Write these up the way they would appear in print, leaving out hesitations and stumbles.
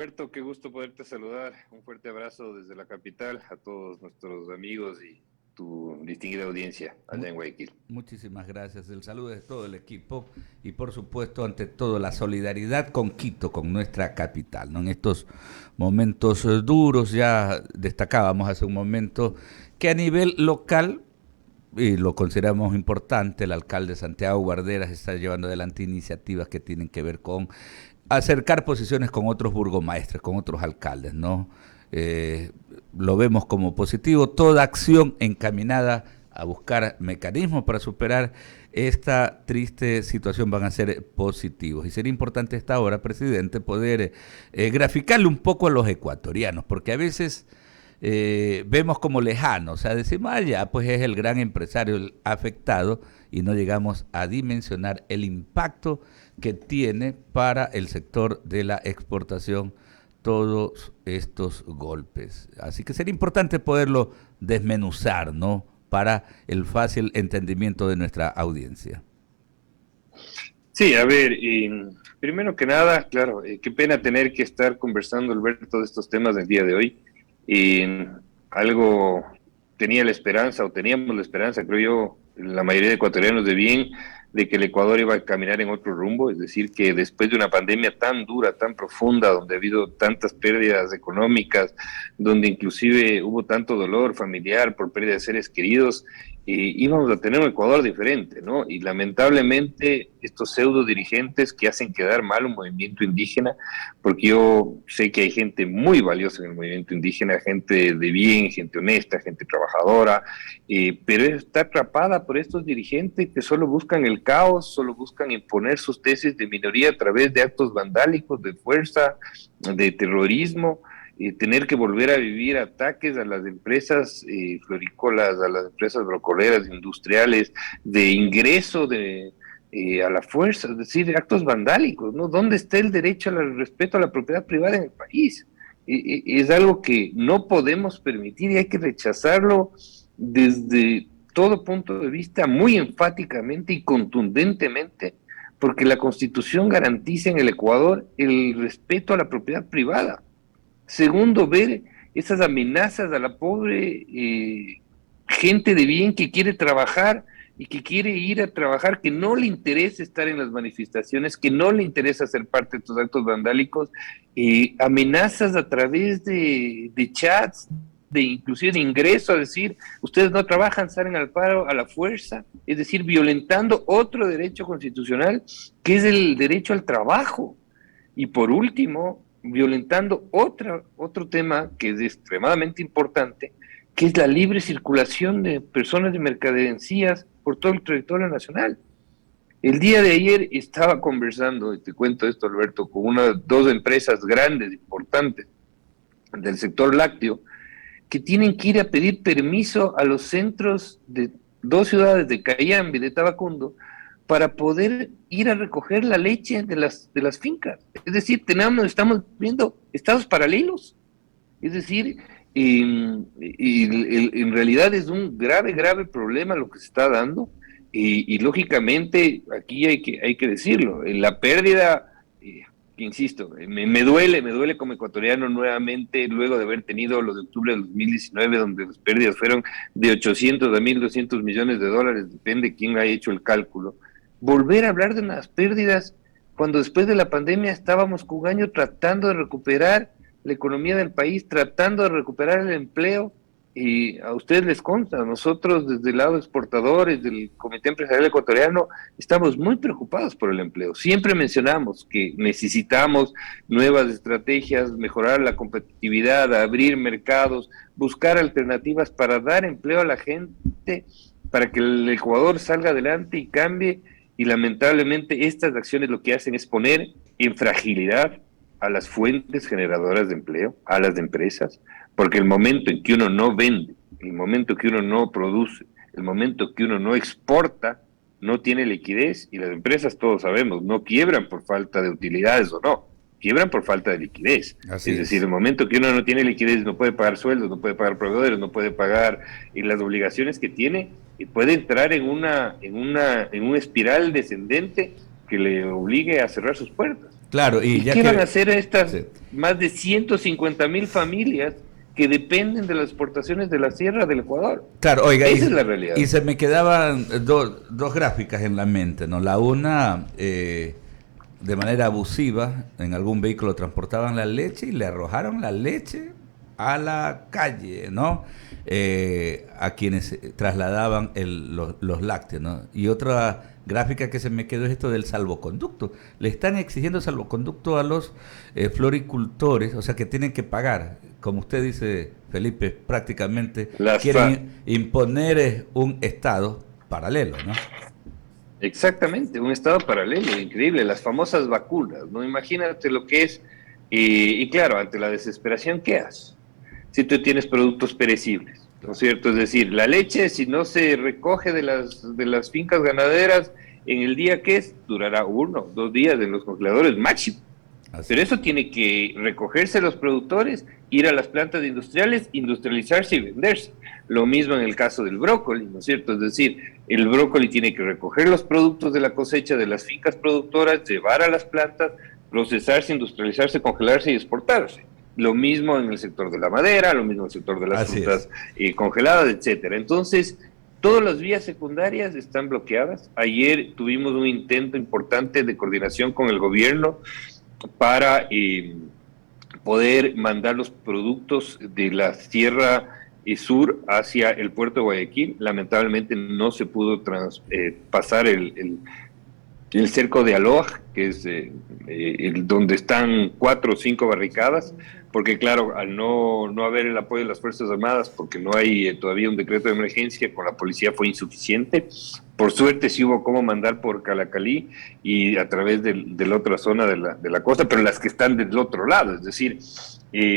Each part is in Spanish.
Alberto, qué gusto poderte saludar. Un fuerte abrazo desde la capital a todos nuestros amigos y tu distinguida audiencia Mu- allá en Guayaquil. Muchísimas gracias. El saludo de todo el equipo y por supuesto, ante todo, la solidaridad con Quito, con nuestra capital, ¿no? En estos momentos duros ya destacábamos hace un momento que a nivel local, y lo consideramos importante, el alcalde Santiago Guarderas está llevando adelante iniciativas que tienen que ver con acercar posiciones con otros burgomaestres, con otros alcaldes, ¿no? Eh, lo vemos como positivo, toda acción encaminada a buscar mecanismos para superar esta triste situación van a ser positivos. Y sería importante a esta hora, presidente, poder graficarle un poco a los ecuatorianos, porque a veces vemos como lejano, o sea, decimos, ya, pues es el gran empresario el afectado y no llegamos a dimensionar el impacto que tiene para el sector de la exportación todos estos golpes. Así que sería importante poderlo desmenuzar, ¿no? Para el fácil entendimiento de nuestra audiencia. Sí, a ver, primero que nada, claro, qué pena tener que estar conversando, Alberto, de estos temas del día de hoy. Algo tenía la esperanza, o teníamos la esperanza, creo yo, la mayoría de ecuatorianos de bien, de que el Ecuador iba a caminar en otro rumbo, es decir, que después de una pandemia tan dura, tan profunda, donde ha habido tantas pérdidas económicas, donde inclusive hubo tanto dolor familiar por pérdida de seres queridos, íbamos a tener un Ecuador diferente, ¿no? Y lamentablemente estos pseudo dirigentes que hacen quedar mal un movimiento indígena, porque yo sé que hay gente muy valiosa en el movimiento indígena, gente de bien, gente honesta, gente trabajadora, pero está atrapada por estos dirigentes que solo buscan el caos, solo buscan imponer sus tesis de minoría a través de actos vandálicos, de fuerza, de terrorismo, tener que volver a vivir ataques a las empresas florícolas, a las empresas brocoleras, industriales, de ingreso a la fuerza, es decir, actos vandálicos, ¿no? ¿Dónde está el derecho al respeto a la propiedad privada en el país? Es algo que no podemos permitir y hay que rechazarlo desde todo punto de vista muy enfáticamente y contundentemente, porque la Constitución garantiza en el Ecuador el respeto a la propiedad privada. Segundo, ver esas amenazas a la pobre gente de bien que quiere trabajar y que quiere ir a trabajar, que no le interesa estar en las manifestaciones, que no le interesa ser parte de estos actos vandálicos, amenazas a través de chats, de inclusive de ingreso, a decir, ustedes no trabajan, salen al paro a la fuerza, es decir, violentando otro derecho constitucional, que es el derecho al trabajo. Y por último, violentando otro tema que es extremadamente importante, que es la libre circulación de personas y mercadencías por todo el territorio nacional. El día de ayer estaba conversando, y te cuento esto, Alberto, con dos empresas grandes, importantes del sector lácteo, que tienen que ir a pedir permiso a los centros de dos ciudades, de Cayambe y de Tabacundo, para poder ir a recoger la leche de las fincas. Es decir, estamos viendo estados paralelos. Es decir, en realidad es un grave, grave problema lo que se está dando. Lógicamente, aquí hay que decirlo, la pérdida, eh, insisto, me duele como ecuatoriano nuevamente, luego de haber tenido lo de octubre del 2019, donde las pérdidas fueron de 800 a 1.200 millones de dólares, depende quién haya hecho el cálculo. Volver a hablar de unas pérdidas cuando después de la pandemia estábamos con un año tratando de recuperar la economía del país, tratando de recuperar el empleo, y a ustedes les consta, nosotros desde el lado exportadores del Comité Empresarial Ecuatoriano estamos muy preocupados por el empleo. Siempre mencionamos que necesitamos nuevas estrategias, mejorar la competitividad, abrir mercados, buscar alternativas para dar empleo a la gente, para que el Ecuador salga adelante y cambie. Y lamentablemente estas acciones lo que hacen es poner en fragilidad a las fuentes generadoras de empleo, a las empresas, porque el momento en que uno no vende, el momento que uno no produce, el momento que uno no exporta, no tiene liquidez y las empresas, todos sabemos, no quiebran por falta de utilidades o no, quiebran por falta de liquidez. Así Es decir, es. el momento que uno no tiene liquidez, no puede pagar sueldos, no puede pagar proveedores, no puede pagar las obligaciones que tiene, puede entrar en una espiral descendente que le obligue a cerrar sus puertas. Claro, y ¿Y ya qué van a que hacer estas? sí. más de 150.000 familias que dependen de las exportaciones de la sierra del Ecuador. Claro, oiga, Esa es la realidad. y se me quedaban dos gráficas en la mente, ¿no? La una, de manera abusiva, en algún vehículo transportaban la leche y le arrojaron la leche a la calle, ¿no? A quienes trasladaban los lácteos, ¿no? Y otra gráfica que se me quedó es esto del salvoconducto. Le están exigiendo salvoconducto a los floricultores, o sea que tienen que pagar, como usted dice, Felipe, prácticamente quieren imponer un estado paralelo, ¿no? Exactamente, un estado paralelo, increíble, las famosas vacunas, ¿no? Imagínate lo que es, y claro, ante la desesperación, ¿qué haces? Si tú tienes productos perecibles, ¿no es cierto? Es decir, la leche, si no se recoge de las fincas ganaderas, en el día que es, durará 1, 2 días en los congeladores máximo. Así Pero es. eso tiene que recogerse los productores, ir a las plantas industriales, industrializarse y venderse. Lo mismo en el caso del brócoli, ¿no es cierto? Es decir, el brócoli tiene que recoger los productos de la cosecha de las fincas productoras, llevar a las plantas, procesarse, industrializarse, congelarse y exportarse. Lo mismo en el sector de la madera, lo mismo en el sector de las Así es. frutas congeladas, etcétera. Entonces, todas las vías secundarias están bloqueadas. Ayer tuvimos un intento importante de coordinación con el gobierno para poder mandar los productos de la Sierra Sur hacia el puerto de Guayaquil. Lamentablemente no se pudo pasar el cerco de Aloja, que es donde están 4 o 5 barricadas, porque claro, al no haber el apoyo de las Fuerzas Armadas, porque no hay todavía un decreto de emergencia, con la policía fue insuficiente. Por suerte sí hubo cómo mandar por Calacalí y a través de la otra zona de la costa, pero las que están del otro lado, es decir,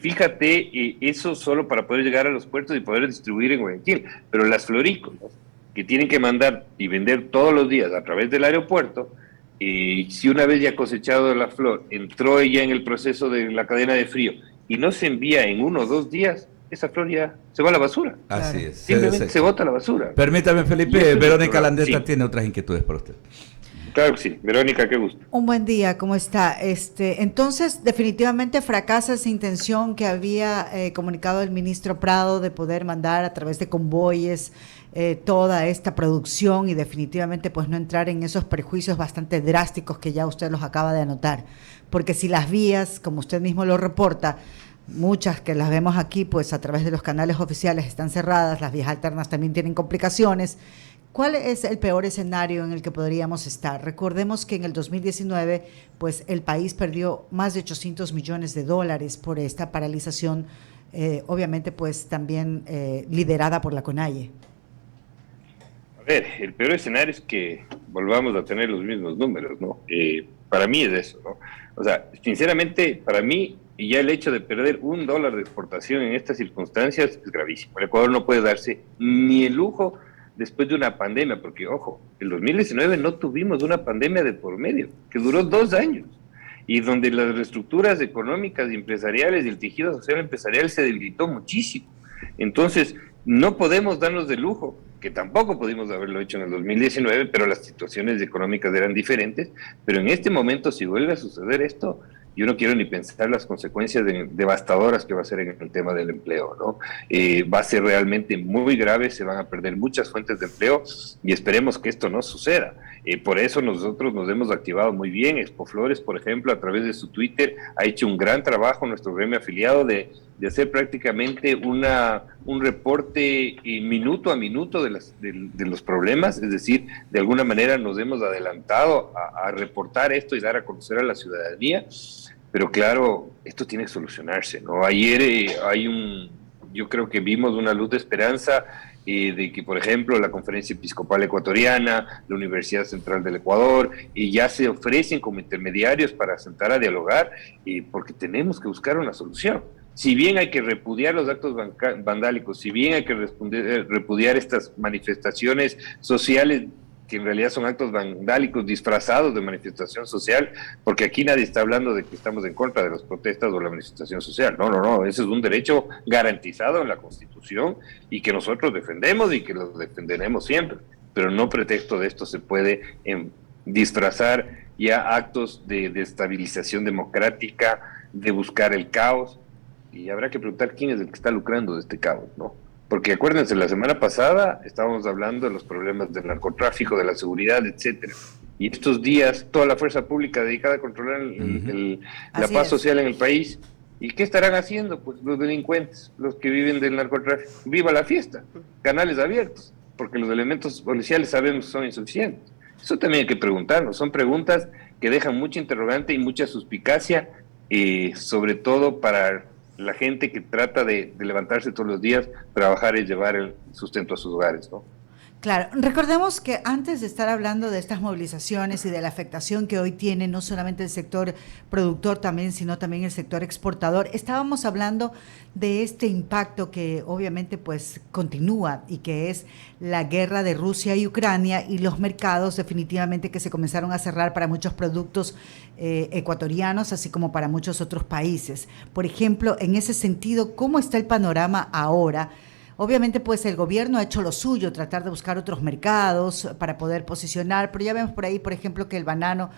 fíjate, eso solo para poder llegar a los puertos y poder distribuir en Guayaquil, pero las florícolas que tienen que mandar y vender todos los días a través del aeropuerto, si una vez ya cosechado la flor, entró ya en el proceso de la cadena de frío y no se envía en 1 o 2 días, esa flor ya se va a la basura. Así es, Simplemente se bota a la basura. Permítame, Felipe, Eso es Verónica nuestro... Landeta Sí, tiene otras inquietudes para usted. claro que sí. Verónica, qué gusto. Un buen día, ¿cómo está? Entonces, definitivamente fracasa esa intención que había comunicado el ministro Prado de poder mandar a través de convoyes toda esta producción y definitivamente pues no entrar en esos prejuicios bastante drásticos que ya usted los acaba de anotar. Porque si las vías, como usted mismo lo reporta, muchas que las vemos aquí pues a través de los canales oficiales están cerradas, las vías alternas también tienen complicaciones. ¿Cuál es el peor escenario en el que podríamos estar? Recordemos que en el 2019, pues el país perdió más de 800 millones de dólares por esta paralización, obviamente pues también liderada por la CONAIE. A ver, el peor escenario es que volvamos a tener los mismos números, ¿no? Para mí es eso, ¿no? O sea, sinceramente, para mí, ya el hecho de perder $1 de exportación en estas circunstancias es gravísimo. El Ecuador no puede darse ni el lujo después de una pandemia, porque, ojo, el 2019 no tuvimos una pandemia de por medio, que duró 2 años, y donde las reestructuras económicas y empresariales y el tejido social empresarial se debilitó muchísimo. Entonces, no podemos darnos de lujo, que tampoco pudimos haberlo hecho en el 2019, pero las situaciones económicas eran diferentes. Pero en este momento, si vuelve a suceder esto, yo no quiero ni pensar las consecuencias devastadoras que va a ser en el tema del empleo, ¿no? Va a ser realmente muy grave, se van a perder muchas fuentes de empleo y esperemos que esto no suceda. Por eso nosotros nos hemos activado muy bien. Expo Flores, por ejemplo, a través de su Twitter, ha hecho un gran trabajo, nuestro gremio afiliado, de hacer prácticamente un reporte minuto a minuto de los problemas, es decir, de alguna manera nos hemos adelantado a reportar esto y dar a conocer a la ciudadanía, pero claro, esto tiene que solucionarse, ¿no? Ayer yo creo que vimos una luz de esperanza de que, por ejemplo, la Conferencia Episcopal Ecuatoriana, la Universidad Central del Ecuador, ya se ofrecen como intermediarios para sentar a dialogar, porque tenemos que buscar una solución. Si bien hay que repudiar los actos vandálicos, si bien hay que repudiar estas manifestaciones sociales, que en realidad son actos vandálicos disfrazados de manifestación social, porque aquí nadie está hablando de que estamos en contra de las protestas o la manifestación social. No, no, no, ese es un derecho garantizado en la Constitución y que nosotros defendemos y que lo defenderemos siempre, pero no pretexto de esto se puede disfrazar ya actos de estabilización democrática de buscar el caos, y habrá que preguntar quién es el que está lucrando de este caos, ¿no? Porque acuérdense, la semana pasada estábamos hablando de los problemas del narcotráfico, de la seguridad, etcétera. Y estos días, toda la fuerza pública dedicada a controlar la paz social en el país. ¿Y qué estarán haciendo? Pues los delincuentes, los que viven del narcotráfico. ¡Viva la fiesta! Canales abiertos, porque los elementos policiales sabemos son insuficientes. Eso también hay que preguntarnos. Son preguntas que dejan mucha interrogante y mucha suspicacia, sobre todo para la gente que trata de levantarse todos los días, trabajar y llevar el sustento a sus hogares, ¿no? Claro, recordemos que antes de estar hablando de estas movilizaciones y de la afectación que hoy tiene no solamente el sector productor también, sino también el sector exportador, estábamos hablando de este impacto que obviamente pues continúa y que es la guerra de Rusia y Ucrania y los mercados definitivamente que se comenzaron a cerrar para muchos productos ecuatorianos, así como para muchos otros países. Por ejemplo, en ese sentido, ¿cómo está el panorama ahora? Obviamente, pues el gobierno ha hecho lo suyo, tratar de buscar otros mercados para poder posicionar, pero ya vemos por ahí, por ejemplo, que el banano,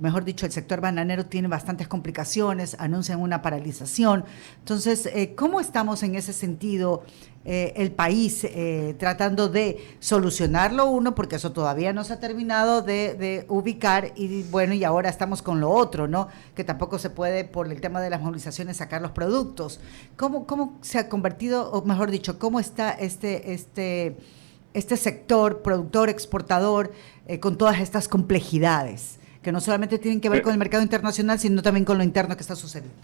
mejor dicho, el sector bananero tiene bastantes complicaciones, anuncian una paralización. Entonces, ¿cómo estamos en ese sentido? El país tratando de solucionarlo uno, porque eso todavía no se ha terminado de ubicar, y bueno, y ahora estamos con lo otro, ¿no? Que tampoco se puede, por el tema de las movilizaciones, sacar los productos. ¿Cómo se ha convertido, o mejor dicho, cómo está este sector productor, exportador, con todas estas complejidades, que no solamente tienen que ver con el mercado internacional, sino también con lo interno que está sucediendo?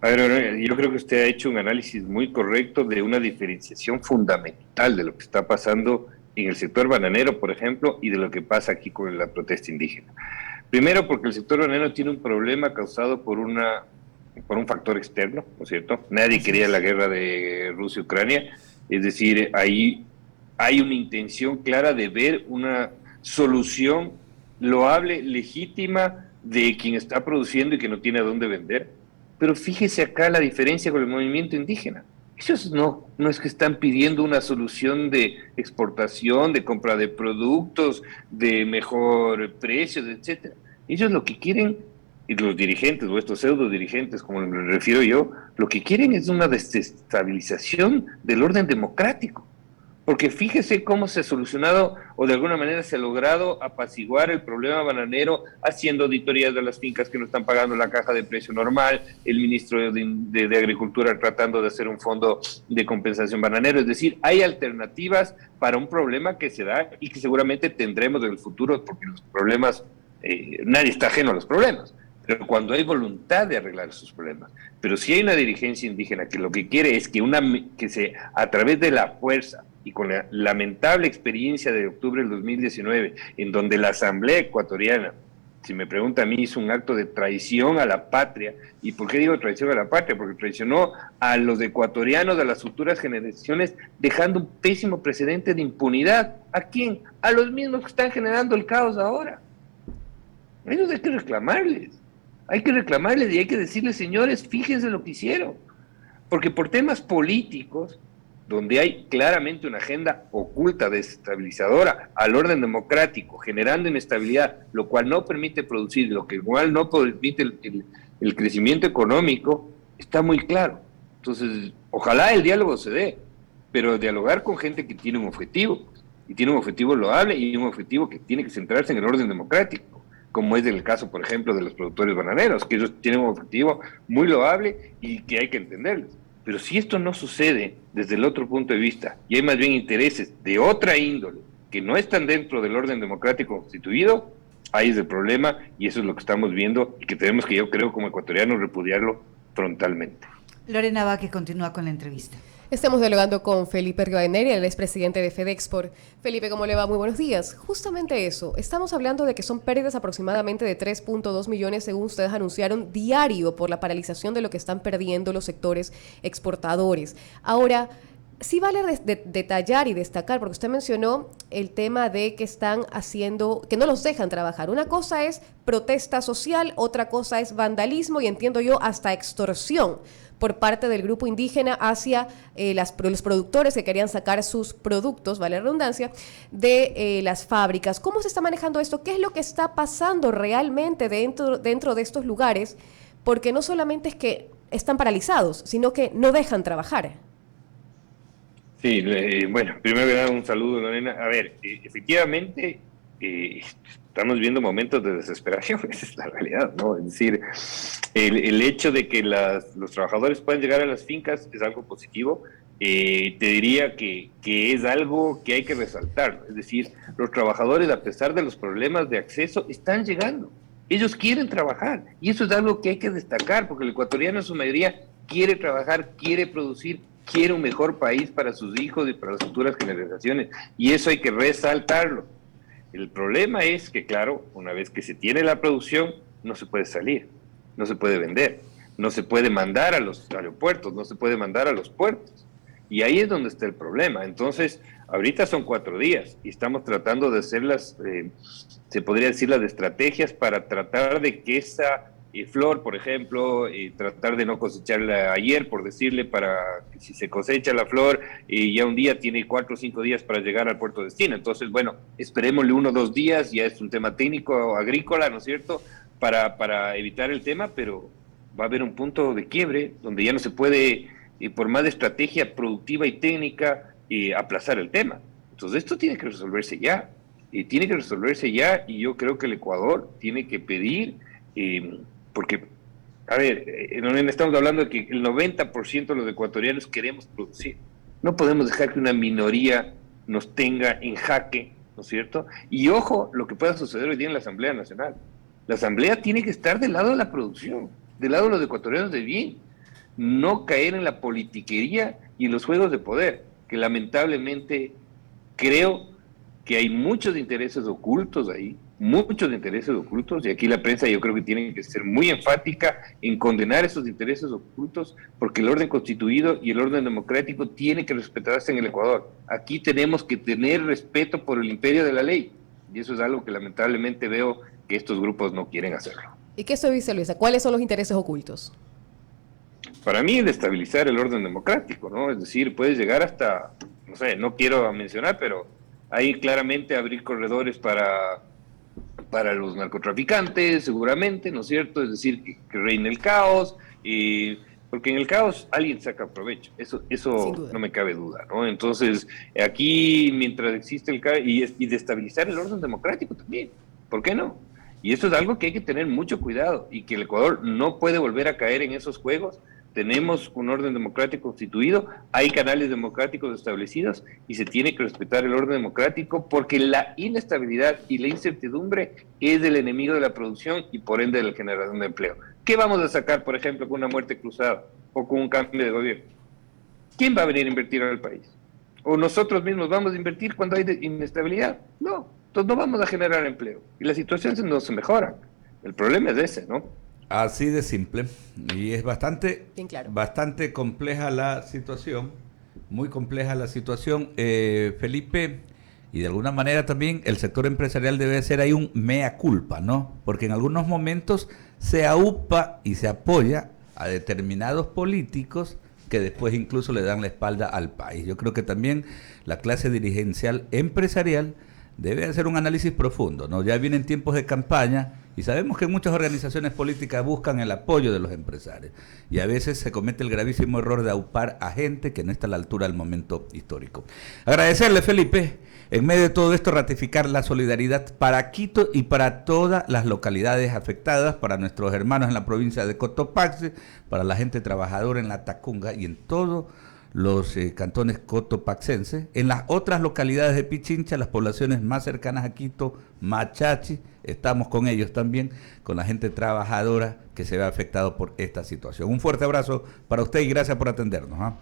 A ver, yo creo que usted ha hecho un análisis muy correcto de una diferenciación fundamental de lo que está pasando en el sector bananero, por ejemplo, y de lo que pasa aquí con la protesta indígena. Primero, porque el sector bananero tiene un problema causado por un factor externo, ¿no es cierto? Nadie quería la guerra de Rusia-Ucrania, es decir, ahí hay una intención clara de ver una solución loable, legítima, de quien está produciendo y que no tiene a dónde vender. Pero fíjese acá la diferencia con el movimiento indígena. Ellos no es que están pidiendo una solución de exportación, de compra de productos, de mejor precios, etcétera. Ellos lo que quieren, y los dirigentes, o estos pseudo dirigentes, como me refiero yo, lo que quieren es una desestabilización del orden democrático. Porque fíjese cómo se ha solucionado, o de alguna manera se ha logrado apaciguar el problema bananero, haciendo auditorías de las fincas que no están pagando la caja de precio normal, el ministro de Agricultura tratando de hacer un fondo de compensación bananero. Es decir, hay alternativas para un problema que se da y que seguramente tendremos en el futuro, porque los problemas, nadie está ajeno a los problemas, pero cuando hay voluntad de arreglar esos problemas. Pero si hay una dirigencia indígena que lo que quiere es que a través de la fuerza, y con la lamentable experiencia de octubre del 2019, en donde la Asamblea Ecuatoriana, si me pregunta a mí, hizo un acto de traición a la patria. ¿Y por qué digo traición a la patria? Porque traicionó a los ecuatorianos, a las futuras generaciones, dejando un pésimo precedente de impunidad. ¿A quién? A los mismos que están generando el caos ahora. A ellos hay que reclamarles. Hay que reclamarles y hay que decirles, señores, fíjense lo que hicieron. Porque por temas políticos, donde hay claramente una agenda oculta desestabilizadora al orden democrático, generando inestabilidad, lo cual no permite producir, lo que igual no permite el crecimiento económico, está muy claro. Entonces, ojalá el diálogo se dé, pero dialogar con gente que tiene un objetivo, y tiene un objetivo loable y un objetivo que tiene que centrarse en el orden democrático, como es el caso, por ejemplo, de los productores bananeros, que ellos tienen un objetivo muy loable y que hay que entenderles. Pero si esto no sucede desde el otro punto de vista y hay más bien intereses de otra índole que no están dentro del orden democrático constituido, ahí es el problema y eso es lo que estamos viendo y que tenemos que, yo creo, como ecuatorianos, repudiarlo frontalmente. Lorena Vázquez continúa con la entrevista. Estamos dialogando con Felipe Rivadeneira, el expresidente de FedExport. Felipe, ¿cómo le va? Muy buenos días. Justamente eso, estamos hablando de que son pérdidas aproximadamente de 3.2 millones, según ustedes anunciaron, diario por la paralización de lo que están perdiendo los sectores exportadores. Ahora, sí vale detallar y destacar, porque usted mencionó el tema de que están haciendo, que no los dejan trabajar. Una cosa es protesta social, otra cosa es vandalismo y entiendo yo hasta extorsión por parte del grupo indígena hacia los productores que querían sacar sus productos, vale la redundancia, de las fábricas. ¿Cómo se está manejando esto? ¿Qué es lo que está pasando realmente dentro de estos lugares? porque no solamente es que están paralizados, sino que no dejan trabajar. Sí, bueno, primero que nada un saludo, Lorena. A ver, efectivamente estamos viendo momentos de desesperación, esa es la realidad, ¿no? Es decir, el hecho de que los trabajadores puedan llegar a las fincas es algo positivo. Te diría que es algo que hay que resaltar. Es decir, los trabajadores, a pesar de los problemas de acceso, están llegando. Ellos quieren trabajar y eso es algo que hay que destacar, porque el ecuatoriano en su mayoría quiere trabajar, quiere producir, quiere un mejor país para sus hijos y para las futuras generaciones, y eso hay que resaltarlo. El problema es que, claro, una vez que se tiene la producción, no se puede salir, no se puede vender, no se puede mandar a los aeropuertos, no se puede mandar a los puertos, y ahí es donde está el problema. Entonces, ahorita son 4 días y estamos tratando de hacer se podría decir, las estrategias para tratar de que esa flor, por ejemplo, tratar de no cosecharla ayer, por decirle, para que si se cosecha la flor, ya un día tiene 4 o 5 días para llegar al puerto de destino. Entonces, bueno, esperémosle 1 o 2 días, ya es un tema técnico, agrícola, ¿no es cierto?, para evitar el tema, pero va a haber un punto de quiebre donde ya no se puede, por más de estrategia productiva y técnica, aplazar el tema. Entonces, esto tiene que resolverse ya, tiene que resolverse ya, y yo creo que el Ecuador tiene que pedir, porque, a ver, estamos hablando de que el 90% de los ecuatorianos queremos producir. No podemos dejar que una minoría nos tenga en jaque, ¿no es cierto? Y ojo, lo que pueda suceder hoy día en la Asamblea Nacional. La Asamblea tiene que estar del lado de la producción, del lado de los ecuatorianos de bien, no caer en la politiquería y en los juegos de poder, que lamentablemente creo que hay muchos intereses ocultos ahí, muchos intereses ocultos, y aquí la prensa yo creo que tiene que ser muy enfática en condenar esos intereses ocultos, porque el orden constituido y el orden democrático tiene que respetarse en el Ecuador. Aquí tenemos que tener respeto por el imperio de la ley, y eso es algo que lamentablemente veo que estos grupos no quieren hacerlo. ¿Y qué se dice, Luisa? ¿Cuáles son los intereses ocultos? Para mí, destabilizar el orden democrático, ¿no? Es decir, puedes llegar hasta, no sé, no quiero mencionar, pero hay claramente abrir corredores para los narcotraficantes, seguramente, ¿no es cierto? Es decir, que reine el caos, porque en el caos alguien saca provecho, eso no me cabe duda, ¿no? Entonces, aquí, mientras existe el caos, y destabilizar el orden democrático también, ¿por qué no? Y eso es algo que hay que tener mucho cuidado, y que el Ecuador no puede volver a caer en esos juegos. Tenemos un orden democrático constituido, hay canales democráticos establecidos y se tiene que respetar el orden democrático, porque la inestabilidad y la incertidumbre es el enemigo de la producción y por ende de la generación de empleo. ¿Qué vamos a sacar, por ejemplo, con una muerte cruzada o con un cambio de gobierno? ¿Quién va a venir a invertir al país? ¿O nosotros mismos vamos a invertir cuando hay inestabilidad? No, entonces no vamos a generar empleo y la situación no se mejora. El problema es ese, ¿no? Así de simple. Y es bastante, claro, bastante compleja la situación, muy compleja la situación, Felipe, y de alguna manera también el sector empresarial debe ser ahí un mea culpa, ¿no? Porque en algunos momentos se aupa y se apoya a determinados políticos que después incluso le dan la espalda al país. Yo creo que también la clase dirigencial empresarial debe hacer un análisis profundo, ¿no? Ya vienen tiempos de campaña y sabemos que muchas organizaciones políticas buscan el apoyo de los empresarios y a veces se comete el gravísimo error de aupar a gente que no está a la altura del momento histórico. Agradecerle, Felipe, en medio de todo esto ratificar la solidaridad para Quito y para todas las localidades afectadas, para nuestros hermanos en la provincia de Cotopaxi, para la gente trabajadora en la Tacunga y en todos los cantones cotopaxenses. En las otras localidades de Pichincha, las poblaciones más cercanas a Quito, Machachi, estamos con ellos también, con la gente trabajadora que se ve afectado por esta situación. Un fuerte abrazo para usted y gracias por atendernos.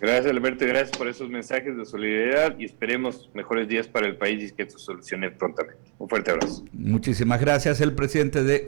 Gracias, Alberto, gracias por esos mensajes de solidaridad y esperemos mejores días para el país y que esto se solucione prontamente. Un fuerte abrazo. Muchísimas gracias, el presidente de